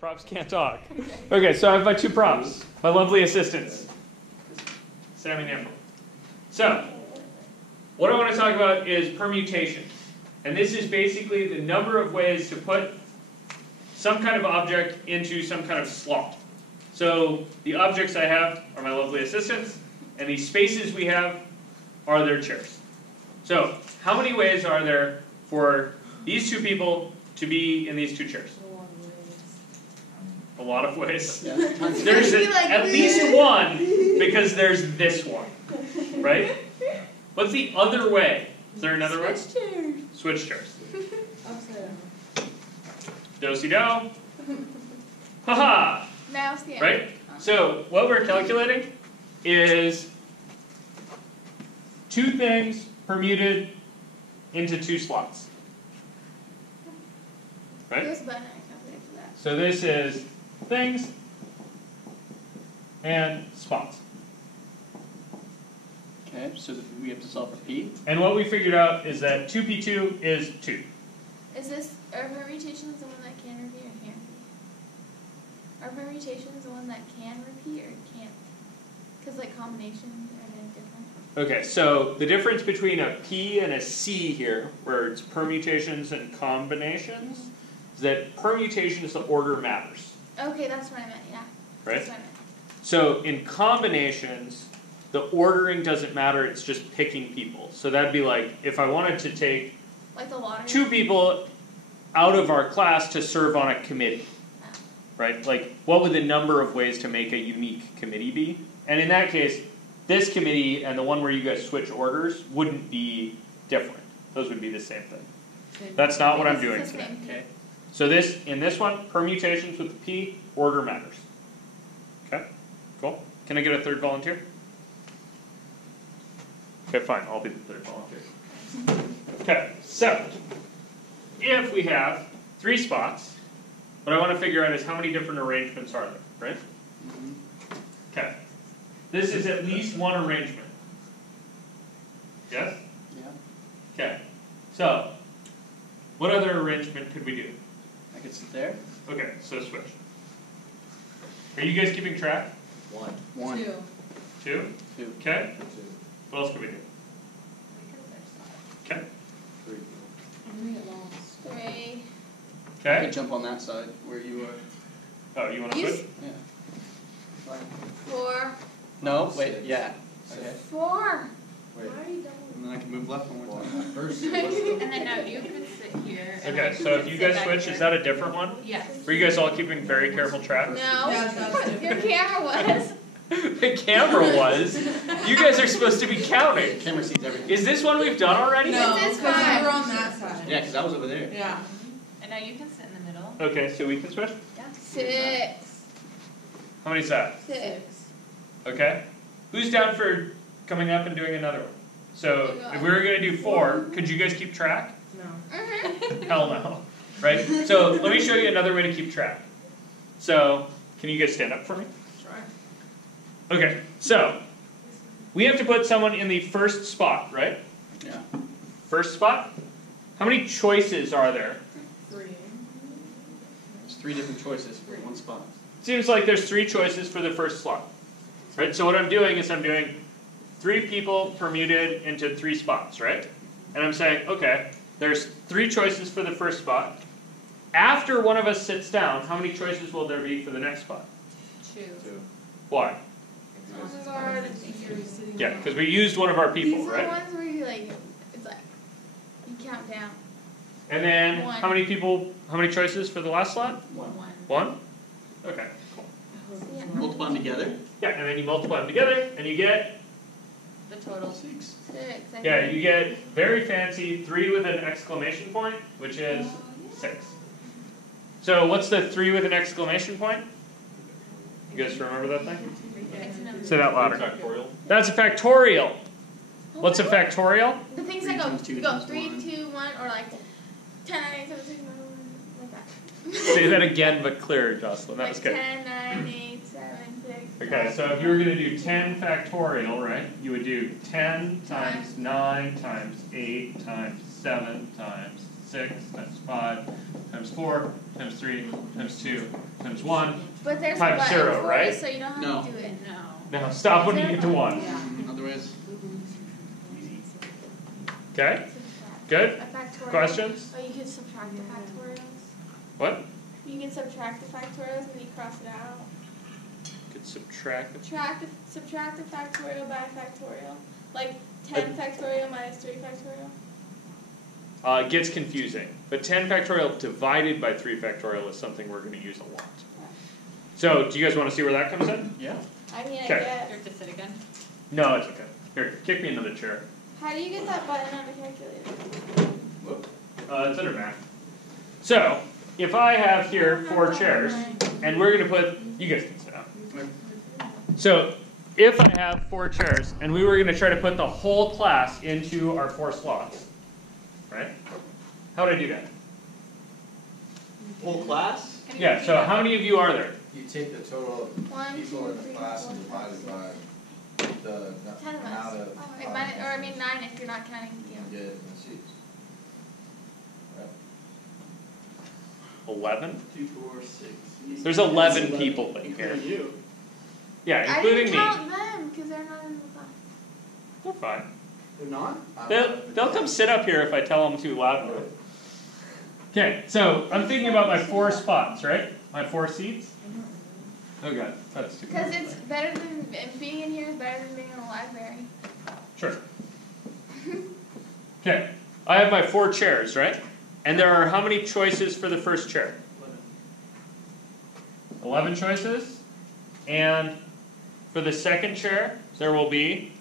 Props can't talk. Okay, so I have my two props, my lovely assistants, Sammy and Amber. So, what I want to talk about is permutations. And this is basically the number of ways to put some kind of object into some kind of slot. So, the objects I have are my lovely assistants, and the spaces we have are their chairs. So, how many ways are there for these two people to be in these two chairs? A lot of ways. Yeah. There's at least one, because there's this one, right? What's the other way? Is there another way? Switch chairs. Switch chairs. Do-si-do. Ha-ha! Right? So, what we're calculating is two things permuted into two slots. Right? So this is things and spots. Okay, so we have to solve for P. And what we figured out is that 2p2 is 2. Is this, are permutations the one that can repeat or can't repeat? Are permutations the one that can repeat or can't? Because like combinations are different. Okay, so the difference between a P and a C here, where it's permutations and combinations, is that permutations, the order matters. Okay, that's what I meant, yeah. Right? That's what I meant. So in combinations, the ordering doesn't matter, it's just picking people. So that'd be like, if I wanted to take like the lottery? 2 people out of our class to serve on a committee, right? Like, what would the number of ways to make a unique committee be? And in that case, this committee and the one where you guys switch orders wouldn't be different. Those would be the same thing. That's not what I'm doing today. Okay. So this, in this one, permutations with the P, order matters. Okay, cool. Can I get a third volunteer? Okay, fine, I'll be the third volunteer. Okay, so, if we have 3 spots, what I want to figure out is how many different arrangements are there, right? Okay. This is at least one arrangement. Yes? Yeah. Okay. So, what other arrangement could we do? I could sit there. Okay, so switch. Are you guys keeping track? 1. 2. 2? 2. Okay. What else could we do? Okay. 3. 3. I Okay. could jump on that side where you are. Oh, you want to switch? Yeah. 4. No, wait, yeah. Okay. 4. Wait. Why are you double? And then I can move left one more time. First, and then now you can sit here. And Okay, so if you guys switch, is that a different one? Yes. Were you guys all keeping very careful track? No. Yeah, Your camera was. The camera was. You guys are supposed to be counting. Camera sees everything. Is this one we've done already? No. No, This is because you fine. were on that side. Yeah, because I was over there. Yeah. And now you can sit in the middle. Okay, so we can switch? Yeah. 6. How many is that? 6. Okay. Who's down for coming up and doing another one? So, if we were going to do 4, could you guys keep track? No. Hell no. Right? So, let me show you another way to keep track. So, can you guys stand up for me? Sure. Okay, so, we have to put someone in the first spot, right? Yeah. First spot? How many choices are there? 3. There's 3 different choices for one spot. Seems like there's 3 choices for the first slot. Right? So what I'm doing is I'm doing 3 people permuted into 3 spots, right? And I'm saying, okay, there's 3 choices for the first spot. After one of us sits down, how many choices will there be for the next spot? 2. Why? Those are Yeah, because we used one of our people, These are the right? ones where you like, it's like, you count down. And then, 1. how many choices for the last slot? 1. 1? Okay, cool. Yeah. Multiply them together. Yeah, and then you multiply them together, and you get, The total. 6. 6. I yeah, think. you get very fancy 3 with an exclamation point, which is 6. So what's the 3 with an exclamation point? You guys remember that thing? Say that louder. Factorial. That's a factorial. What's a factorial? The things 3 that go, times 2 you go times 3, 1. 2, 1, or like 10, 9, 7, 6, 5, like that. Say that again, but clearer, Jocelyn. That Like was good. 10, 9, 8, 7, 6. Okay, so if you were going to do 10 factorial, right, you would do 10 times 9 times 8 times 7 times 6 times 5 times 4, times 3, times 2, times 1, But there's times a button 0, for right? it, so you don't have No. to do it. No. Now stop when you get to 1. Otherwise, Okay? Good? A factorial. Questions? Oh, you can subtract the factorials. What? You can subtract the factorials and then you cross it out. Could subtract the Subtract the factorial by a factorial. Like 10 factorial minus 3 factorial. It gets confusing. But 10 factorial divided by 3 factorial is something we're going to use a lot. So, do you guys want to see where that comes in? yeah. I mean, I Okay. You guess. have to sit again. No, it's okay. Here, kick me into the chair. How do you get that button on the calculator? Whoop. It's under math. So, if I have here 4 chairs, and we're going to put, you guys can sit down. So, if I have 4 chairs, and we were going to try to put the whole class into our 4 slots, right? How would I do that? Whole class? Yeah, so how many of you are there? You take the total of 1, 2, people in the 3, class 4, and divide it by the 10 of amount us. of Or I mean 9 if you're not counting you. you get in the seats. Right? 11? 2, 4, 6. There's 11 people in here. Including you. Yeah, I including didn't me. count them because they're not in the class. They're fine. They're not? They'll come sit up here if I tell them too loudly. Okay, so I'm thinking about my 4 spots, right? My 4 seats. Oh god, that's too Because it's better than being in here is better than being in the library. Sure. Okay, I have my 4 chairs, right? And there are how many choices for the first chair? 11 choices. And for the second chair, there will be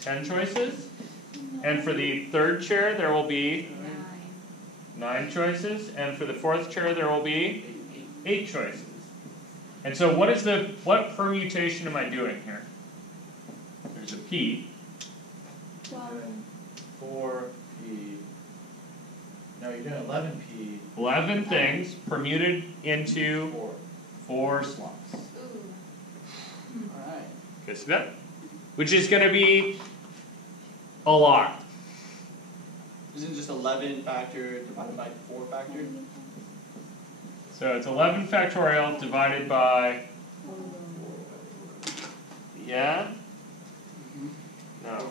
10 choices. And for the third chair, there will be 9 choices. And for the fourth chair, there will be 8 choices. And so what permutation am I doing here? There's a P. 4p. No, you're doing 11p. 11 things permuted into 4. 4 slots. Alright. Okay, see that? Which is going to be a lot. Isn't just 11 factor divided by 4 factor? So it's 11 factorial divided by, yeah? No.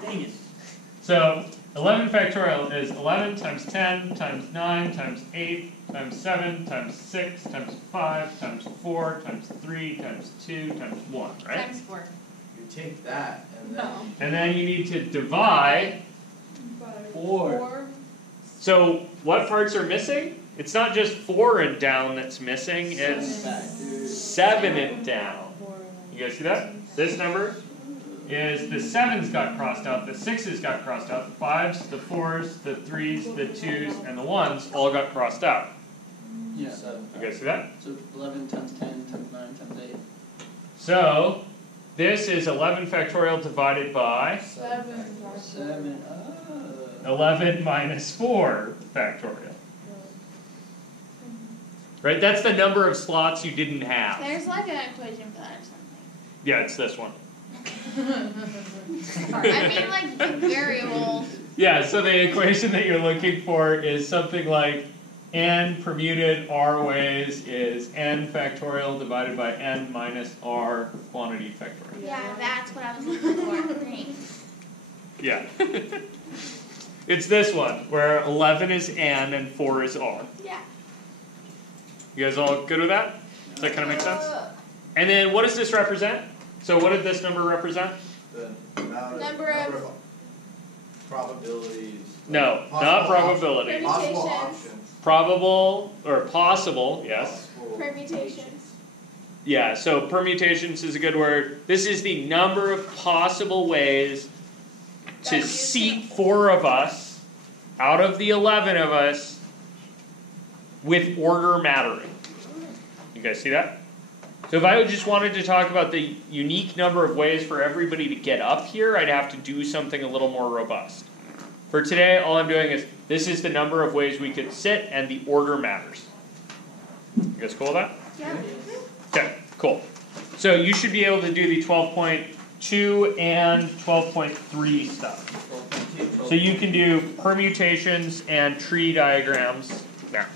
Dang it. So 11 factorial is 11 times 10 times 9 times 8 times 7 times 6 times 5 times 4 times 3 times 2 times 1, right? Times 4. You take that and then No. And then you need to divide. 4. So what parts are missing? It's not just 4 and down that's missing, it's 7 and down. You guys see that? This number is the 7's got crossed out, the 6's got crossed out, the 5's, the 4's, the 3's, the 2's, and the 1's all got crossed out. Yeah. 7. You guys see that? So 11 times 10 times 9 times 8. So this is 11 factorial divided by 7. 11 minus 4 factorial. Right? That's the number of slots you didn't have. There's like an equation for that or something. Yeah, it's this one. I mean like the variables. Yeah, so the equation that you're looking for is something like n permuted r ways is n factorial divided by n minus r quantity factorial. Yeah, that's what I was looking for. Thanks. Yeah. It's this one, where 11 is n and 4 is r. Yeah. You guys all good with that? Does that kind of make sense? And then what does this represent? So what did this number represent? The amount Number of probabilities. No, Possible not probability. Possible Permutations. options. Probable, or possible, yes. Possible Permutations. Yeah, so permutations is a good word. This is the number of possible ways to That you seat can- 4 of us out of the 11 of us with order mattering. You guys see that? So if I just wanted to talk about the unique number of ways for everybody to get up here, I'd have to do something a little more robust. For today, all I'm doing is, this is the number of ways we could sit, and the order matters. You guys cool with that? Yeah. Okay, cool. So you should be able to do the 12.2 and 12.3 stuff. So you can do permutations and tree diagrams now.